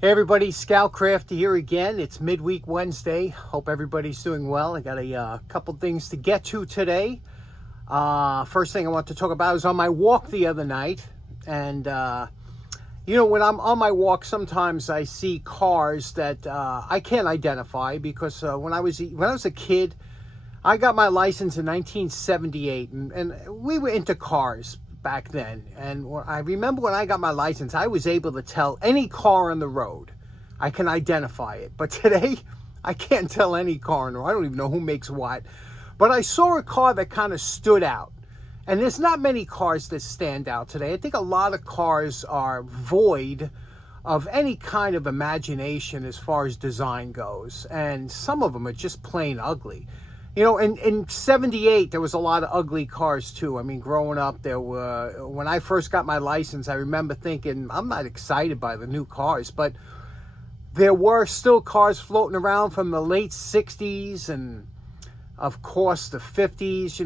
Hey everybody, Scoutcraft here again. It's midweek Wednesday. Hope everybody's doing well. I got a couple things to get to today. First thing I want to talk about is on my walk the other night. And, when I'm on my walk, sometimes I see cars that I can't identify because when I was a kid, I got my license in 1978, and we were into cars back then. And I remember when I got my license, I was able to tell any car on the road. I can identify it. But today, I can't tell any car on the road. I don't even know who makes what. But I saw a car that kind of stood out. And there's not many cars that stand out today. I think a lot of cars are void of any kind of imagination as far as design goes. And some of them are just plain ugly. In 78, there was a lot of ugly cars too. I mean, growing up, when I first got my license, I remember thinking, I'm not excited by the new cars, but there were still cars floating around from the late 60s and, of course, the 50s.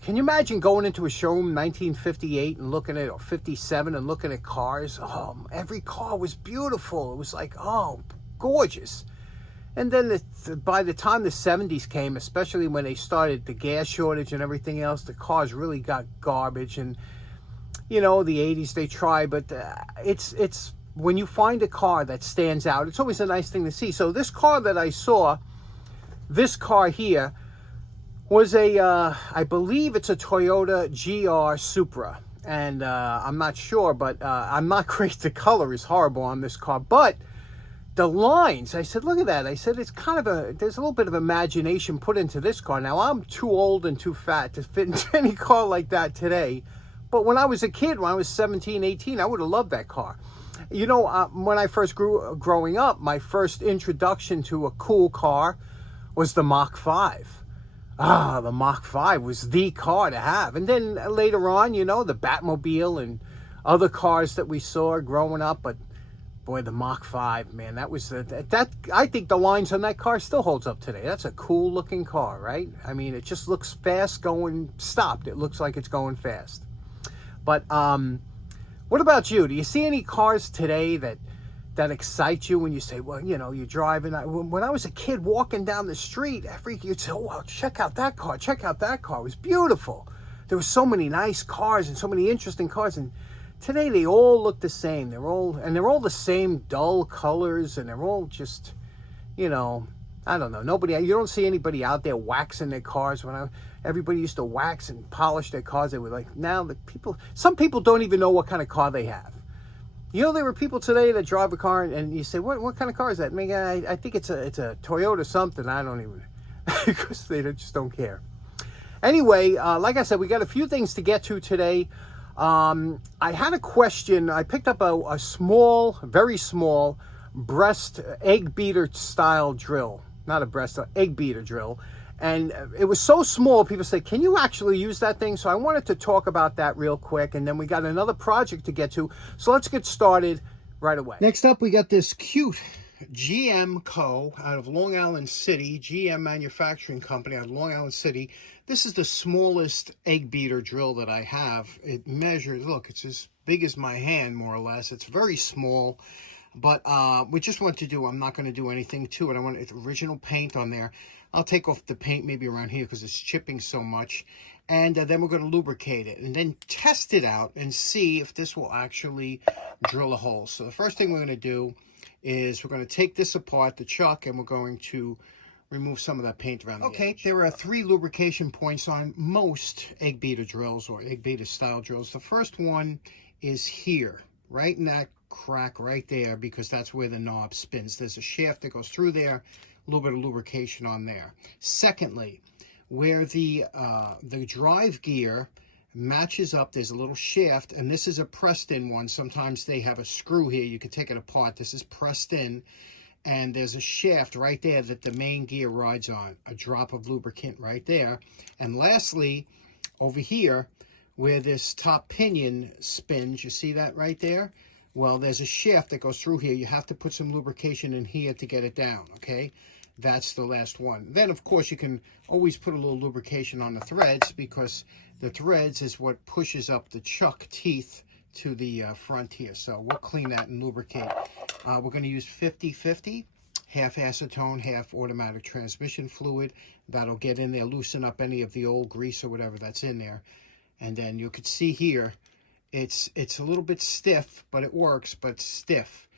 Can you imagine going into a showroom in 1958 and looking at, or 57 and looking at cars? Oh, every car was beautiful. It was like, oh, gorgeous. And then by the time the 70s came, especially when they started the gas shortage and everything else, the cars really got garbage. And, the 80s they tried, but it's when you find a car that stands out, it's always a nice thing to see. So this car that I saw, this car here, was I believe it's a Toyota GR Supra. And I'm not sure, but I'm not crazy. The color is horrible on this car, but the lines, I said, look at that. I said, it's kind of there's a little bit of imagination put into this car. Now, I'm too old and too fat to fit into any car like that today. But when I was a kid, when I was 17, 18, I would have loved that car. When I first growing up, my first introduction to a cool car was the Mach 5. The Mach 5 was the car to have. And then later on, the Batmobile and other cars that we saw growing up. But boy, the Mach 5, man, that was that. I think the lines on that car still holds up today. That's a cool looking car, right? I mean, it just looks fast going stopped. It looks like it's going fast. But what about you? Do you see any cars today that excite you when you say, well, you're driving? When I was a kid walking down the street, you'd say, oh, wow, check out that car. Check out that car. It was beautiful. There were so many nice cars and so many interesting cars. And today they all look the same. They're all the same dull colors, and they're all just, I don't know. You don't see anybody out there waxing their cars. Everybody used to wax and polish their cars. They were like, now some people don't even know what kind of car they have. There were people today that drive a car and you say, what kind of car is that? I think it's a Toyota something. I don't even, because they just don't care. Anyway, like I said, we got a few things to get to today. I had a question. I picked up a small, very small breast egg beater style drill. Not a breast, egg beater drill. And it was so small, people said, can you actually use that thing? So I wanted to talk about that real quick. And then we got another project to get to. So let's get started right away. Next up, we got this cute GM Co. out of Long Island City, GM Manufacturing Company out of Long Island City. This is the smallest egg beater drill that I have. It measures, look, it's as big as my hand, more or less. It's very small, but we just want to do, I'm not going to do anything to it. I want its original paint on there. I'll take off the paint maybe around here because it's chipping so much. And then we're going to lubricate it and then test it out and see if this will actually drill a hole. So the first thing we're going to do is we're going to take this apart, the chuck, and we're going to remove some of that paint around the edge. There are 3 lubrication points on most egg beater drills or egg beater style drills. The first one is here, right in that crack right there, because that's where the knob spins. There's a shaft that goes through there, a little bit of lubrication on there. Secondly, where the drive gear matches up, there's a little shaft, and this is a pressed in one. Sometimes they have a screw here, you can take it apart. This is pressed in, and there's a shaft right there that the main gear rides on, a drop of lubricant right there. And lastly, over here where this top pinion spins, you see that right there? Well, there's a shaft that goes through here. You have to put some lubrication in here to get it down, okay? That's the last one. Then, of course, you can always put a little lubrication on the threads, because the threads is what pushes up the chuck teeth to the front here. So we'll clean that and lubricate. We're going to use 50-50, half acetone, half automatic transmission fluid. That'll get in there, loosen up any of the old grease or whatever that's in there. And then you could see here, it's a little bit stiff, but it works, but stiff.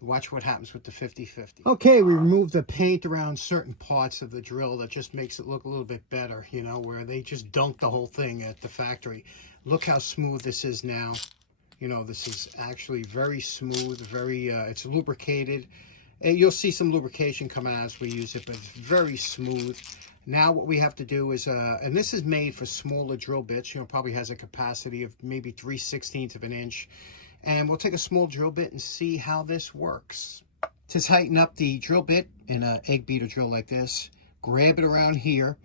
Watch what happens with the 50-50. Okay, we removed the paint around certain parts of the drill. That just makes it look a little bit better, you know, where they just dunked the whole thing at the factory. Look how smooth this is now. You know, this is actually very smooth, very, it's lubricated. And you'll see some lubrication come out as we use it, but it's very smooth. Now what we have to do is, and this is made for smaller drill bits, you know, probably has a capacity of maybe 3/16 of an inch. And we'll take a small drill bit and see how this works. To tighten up the drill bit in an egg beater drill like this, grab it around here,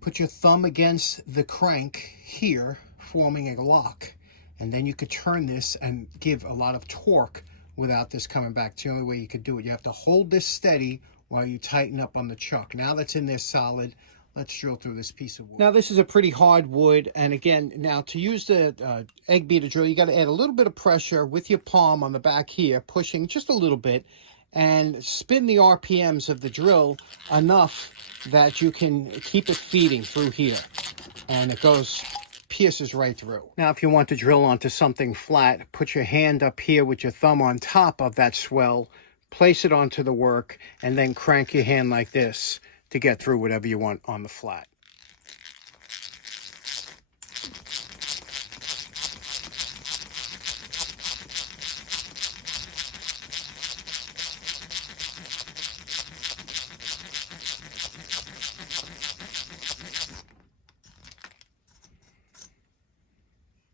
put your thumb against the crank here, forming a lock. And then you could turn this and give a lot of torque without this coming back. It's the only way you could do it. You have to hold this steady while you tighten up on the chuck. Now that's in there solid, let's drill through this piece of wood. Now this is a pretty hard wood, and again, now to use the egg beater drill, you got to add a little bit of pressure with your palm on the back here, pushing just a little bit, and spin the RPMs of the drill enough that you can keep it feeding through here, and it pierces right through. Now if you want to drill onto something flat, put your hand up here with your thumb on top of that swell, place it onto the work, and then crank your hand like this to get through whatever you want on the flat.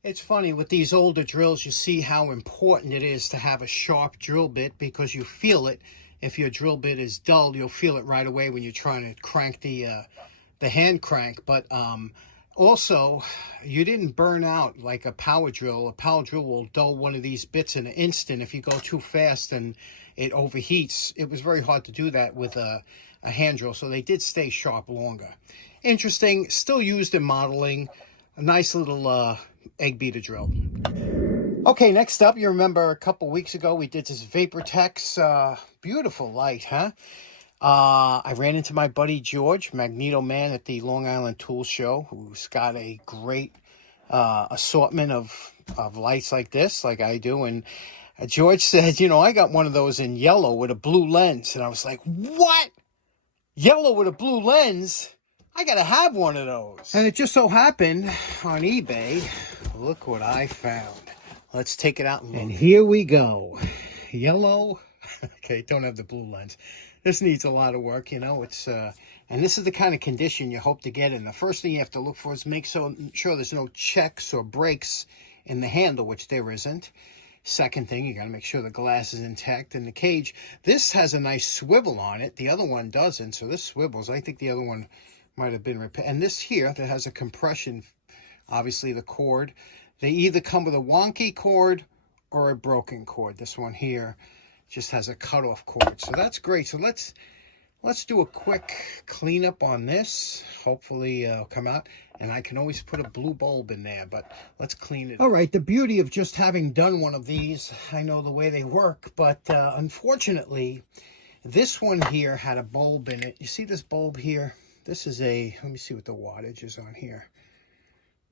It's funny, with these older drills, you see how important it is to have a sharp drill bit, because you feel it. If your drill bit is dull, you'll feel it right away when you're trying to crank the hand crank. But also, you didn't burn out like a power drill. A power drill will dull one of these bits in an instant. If you go too fast and it overheats, it was very hard to do that with a hand drill. So they did stay sharp longer. Interesting, still used in modeling. A nice little egg beater drill. Okay, next up, you remember a couple weeks ago we did this Vaportex, beautiful light, huh? I ran into my buddy George, Magneto Man, at the Long Island Tool Show, who's got a great assortment of lights like this, like I do. And George said, you know, I got one of those in yellow with a blue lens. And I was like, what? Yellow with a blue lens? I gotta have one of those. And it just so happened on eBay, look what I found. Let's take it out and look. And here we go. Yellow. Okay, don't have the blue lens. This needs a lot of work, you know. It's and this is the kind of condition you hope to get in. The first thing you have to look for is make sure there's no checks or breaks in the handle, which there isn't. Second thing, you got to make sure the glass is intact in the cage. This has a nice swivel on it. The other one doesn't, so this swivels. I think the other one might have been repaired. And this here that has a compression, obviously the cord, they either come with a wonky cord or a broken cord. This one here just has a cutoff cord, so that's great. So let's do a quick cleanup on this. Hopefully it'll come out, and I can always put a blue bulb in there, but let's clean it. All right, the beauty of just having done one of these, I know the way they work, but unfortunately this one here had a bulb in it. You see this bulb here? This is a, let me see what the wattage is on here.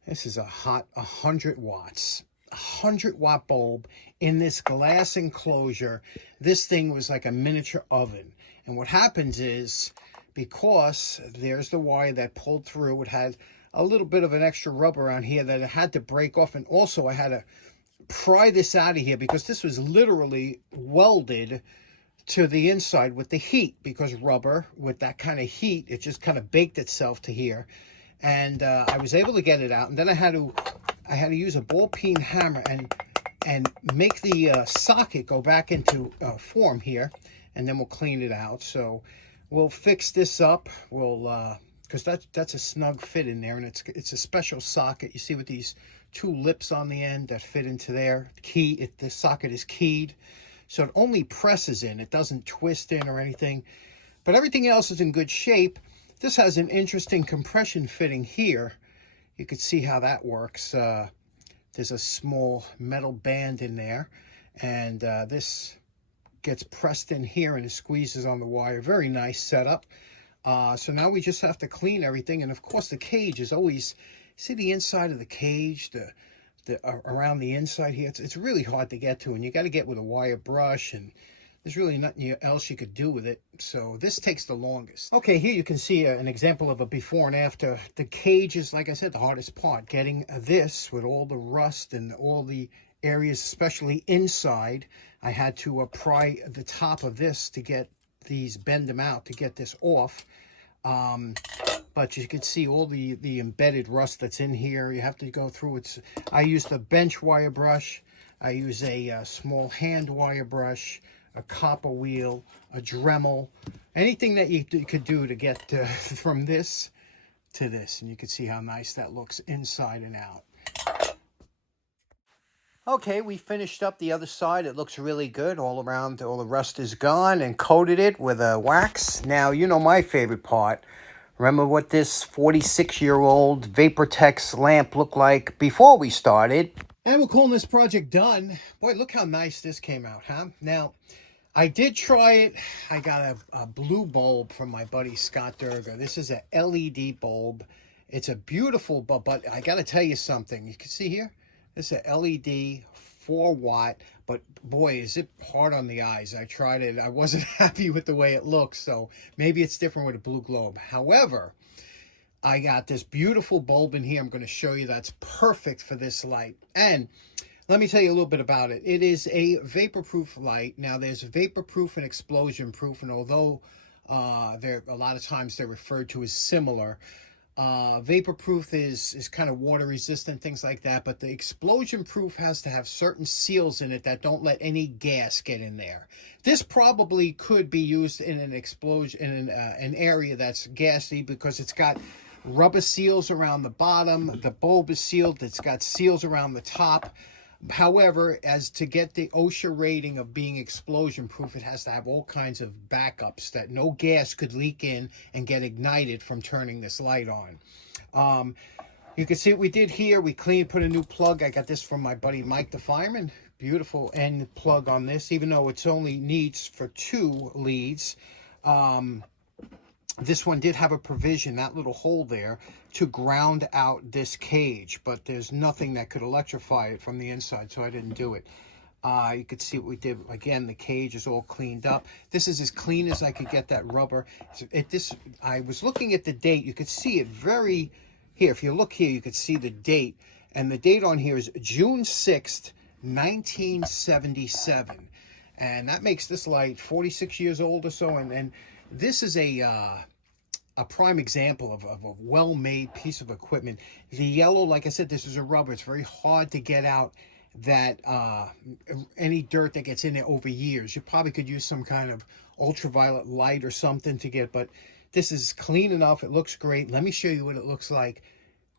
This is a hot 100 watts. 100-watt bulb in this glass enclosure. This thing was like a miniature oven. And what happens is, because there's the wire that pulled through, it had a little bit of an extra rubber on here that it had to break off. And also I had to pry this out of here because this was literally welded to the inside with the heat, because rubber with that kind of heat, it just kind of baked itself to here. And I was able to get it out, and then I had to use a ball peen hammer and make the socket go back into form here, and then we'll clean it out. So we'll fix this up. We'll because that's a snug fit in there, and it's a special socket. You see with these two lips on the end that fit into there. The socket is keyed, so it only presses in. It doesn't twist in or anything, but everything else is in good shape. This has an interesting compression fitting here. You can see how that works. The there's a small metal band in there, and this gets pressed in here and it squeezes on the wire. Very nice setup. So now we just have to clean everything, and of course the cage is always, see the inside of the cage, around the inside here, it's really hard to get to, and you got to get with a wire brush, and there's really nothing else you could do with it. So this takes the longest. Okay, here you can see an example of a before and after. The cage is, like I said, the hardest part. Getting this with all the rust and all the areas, especially inside. I had to pry the top of this to get these, bend them out to get this off. But you can see all the embedded rust that's in here. You have to go through it. I used a bench wire brush. I use a small hand wire brush, a copper wheel, a Dremel, anything that you could do to get from this to this. And you can see how nice that looks inside and out. Okay, we finished up the other side. It looks really good all around. All the rust is gone, and coated it with a wax. Now, you know my favorite part. Remember what this 46-year-old Vaportex lamp looked like before we started? And we're calling this project done. Boy, look how nice this came out, huh? Now, I did try it. I got a blue bulb from my buddy Scott Durga. This is a LED bulb. It's a beautiful bulb, but I got to tell you something. You can see here, this is a LED 4-watt, but boy, is it hard on the eyes. I tried it. I wasn't happy with the way it looks, so maybe it's different with a blue globe. However, I got this beautiful bulb in here. I'm going to show you that's perfect for this light. And let me tell you a little bit about it. It is a vapor-proof light. Now, there's vapor-proof and explosion-proof, and although a lot of times they're referred to as similar, vapor-proof is kind of water-resistant, things like that, but the explosion-proof has to have certain seals in it that don't let any gas get in there. This probably could be used in an explosion, in an area that's gassy, because it's got rubber seals around the bottom. The bulb is sealed. It's got seals around the top. However, as to get the OSHA rating of being explosion proof, it has to have all kinds of backups that no gas could leak in and get ignited from turning this light on. You can see what we did here. We cleaned, put a new plug. I got this from my buddy Mike the fireman. Beautiful end plug on this, even though it's only needs for 2 leads. This one did have a provision, that little hole there, to ground out this cage, but there's nothing that could electrify it from the inside, so I didn't do it. You could see what we did. Again, the cage is all cleaned up. This is as clean as I could get that rubber. I was looking at the date. You could see it very, here, if you look here, you could see the date, and the date on here is June 6th, 1977, and that makes this light 46 years old or so, and this is a prime example of a well-made piece of equipment. The yellow, like I said, this is a rubber. It's very hard to get out that any dirt that gets in there over years. You probably could use some kind of ultraviolet light or something to get, but this is clean enough. It looks great. Let me show you what it looks like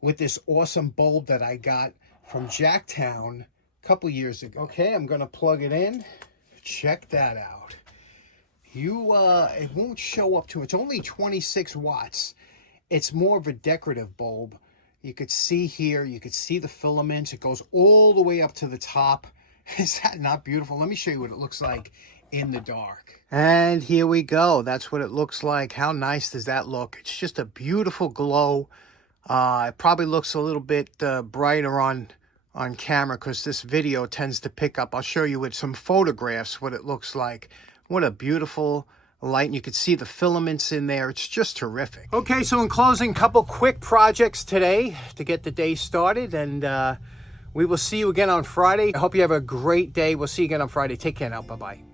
with this awesome bulb that I got from Jacktown a couple years ago. Okay, I'm going to plug it in. Check that out. It won't show up to, it's only 26 watts. It's more of a decorative bulb. You could see here, you could see the filaments. It goes all the way up to the top. Is that not beautiful? Let me show you what it looks like in the dark. And here we go. That's what it looks like. How nice does that look? It's just a beautiful glow. It probably looks a little bit brighter on camera because this video tends to pick up. I'll show you with some photographs what it looks like. What a beautiful light, and you can see the filaments in there. It's just terrific. Okay, so in closing, couple quick projects today to get the day started, and we will see you again on Friday. I hope you have a great day. We'll see you again on Friday. Take care now. Bye-bye.